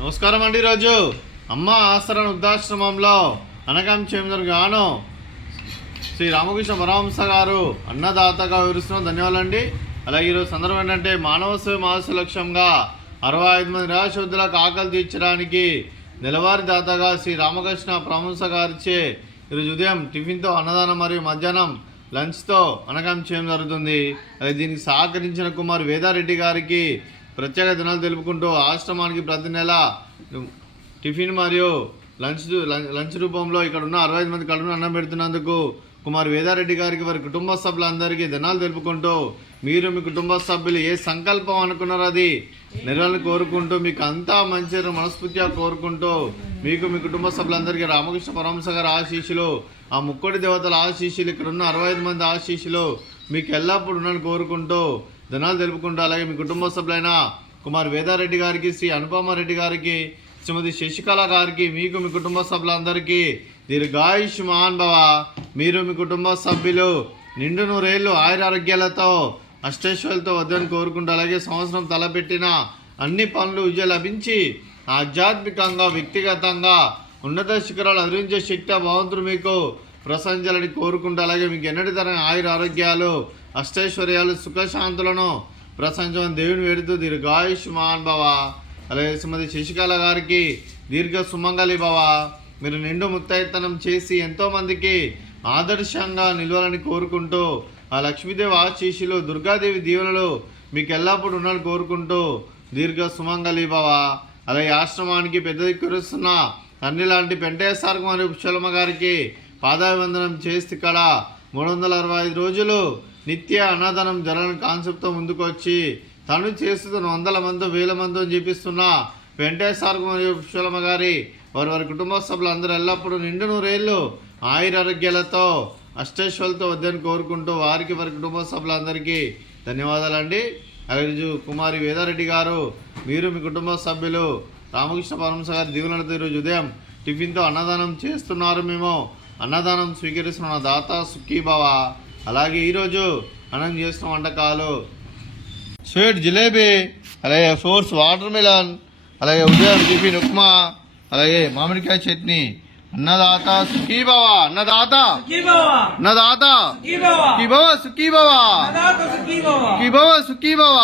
నమస్కారం అండి. ఈరోజు అమ్మ ఆసరణ వృద్ధాశ్రమంలో అనగం గాను శ్రీ రామకృష్ణ పరమహంస గారు అన్నదాతగా వివరిస్తున్నాం. ధన్యవాదాలండి. అలాగే ఈరోజు సందర్భం ఏంటంటే మానవ సేవ మానవ లక్ష్యంగా 65 మంది నిరాశుద్ధులకు ఆకలి తీర్చడానికి నెలవారీ దాతగా శ్రీ రామకృష్ణ పరమహంస గారిచే ఈరోజు ఉదయం టిఫిన్తో అన్నదానం మరియు మధ్యాహ్నం లంచ్తో అనగం చేయడం జరుగుతుంది. అలాగే దీనికి సహకరించిన కుమార్ వేదారెడ్డి గారికి ప్రత్యేక దినాలు తెలుపుకుంటూ ఆశ్రమానికి ప్రతి నెల టిఫిన్ మరియు లంచ్ రూపంలో ఇక్కడ ఉన్న 65 మంది కడుపున అన్నం పెడుతున్నందుకు కుమార్ వేదారెడ్డి గారికి వారి కుటుంబ సభ్యులందరికీ దినాలు తెలుపుకుంటూ మీరు మీ కుటుంబ సభ్యులు ఏ సంకల్పం అనుకున్నారో అది నెరవేరాలని కోరుకుంటూ మీకు అంతా మంచి మనస్ఫూర్తిగా కోరుకుంటూ మీకు మీ కుటుంబ సభ్యులందరికీ రామకృష్ణ పరమహంస గారి ఆశీస్సులు, ఆ ముక్కోటి దేవతల ఆశీస్సులు, ఇక్కడ ఉన్న 65 మంది ఆశీస్సులు మీకు ఎల్లప్పుడూ ఉన్నాను కోరుకుంటూ ధనాలు తెలుపుకుంటూ అలాగే మీ కుటుంబ సభ్యులైన కుమార్ వేదారెడ్డి గారికి, శ్రీ అనుపమారెడ్డి గారికి, శ్రీమతి శశికళ గారికి, మీకు మీ కుటుంబ సభ్యులందరికీ దీర్ఘాయుష్మాన్ భవ. మీరు మీ కుటుంబ సభ్యులు నిండు నూరేళ్ళు ఆయురారోగ్యాలతో అష్టైశ్వర్యాలతో వద్దని కోరుకుంటూ అలాగే సంవత్సరం తలపెట్టిన అన్ని పనులు విజయం లభించి ఆధ్యాత్మికంగా వ్యక్తిగతంగా ఉన్నత శిఖరాలు అధిరించే శక్తి భగవంతుడు మీకు ప్రసంచాలని కోరుకుంటూ అలాగే మీకు ఎన్నటి తరగని ఆయురారోగ్యాలు అష్టైశ్వర్యాలు సుఖశాంతులను ప్రసంచమని దేవుని వేడుతూ దీర్ఘాయుష్మాన్ భవ. అలాగే శ్రీమతి శశికళ గారికి దీర్ఘ సుమంగళి భవ. మీరు నిండు ముత్తైతనం చేసి ఎంతోమందికి ఆదర్శంగా నిలవాలని కోరుకుంటూ ఆ లక్ష్మీదేవి ఆశీస్సులు, దుర్గాదేవి దీవెనలు మీకు ఎల్లప్పుడూ ఉండాలని కోరుకుంటూ దీర్ఘ సుమంగళి భవ. అలాగే ఆశ్రమానికి పెద్ద దిక్కురుస్తున్న తండ్రి లాంటి పెంటేశ్వర మరియు పుష్పలమ్మ గారికి పాదాభివందనం చేసి ఇక్కడ 365 రోజులు నిత్య అన్నదానం జరగని కాన్సెప్ట్తో ముందుకు వచ్చి తను చేస్తున్న 100 మంది 1000 మంది చెప్పిస్తున్న వెంకటేశ్వర మరియు పుష్పలమ్మ గారి వారి కుటుంబ సభ్యులు అందరూ ఎల్లప్పుడూ నిండు నూరేళ్ళు ఆయురారోగ్యాలతో అష్టైశ్వర్యాలతో వద్దని కోరుకుంటూ వారికి వారి కుటుంబ సభ్యులందరికీ ధన్యవాదాలండి. అలాగే కుమారి వేదారెడ్డి గారు మీరు మీ కుటుంబ సభ్యులు రామకృష్ణ పరమహంస గారి దీవెనలతో ఈరోజు ఉదయం టిఫిన్తో అన్నదానం చేస్తున్నారు. మేము అన్నదానం స్వీకరిస్తున్న దాత సుఖీభవ. అలాగే ఈరోజు అన్నం చేస్తున్న వంటకాలు స్వీట్ జిలేబీ, అలాగే ఫ్రూట్స్ వాటర్ మిలన్, అలాగే ఉదయం టిఫిన్ ఉప్మా, అలాగే మామిడికాయ చట్నీ. అన్నదాత సుఖీభవ. అన్నదాత అన్నదాత సుఖీభవ సుఖీభవ సుఖీభవ సుఖీభవ.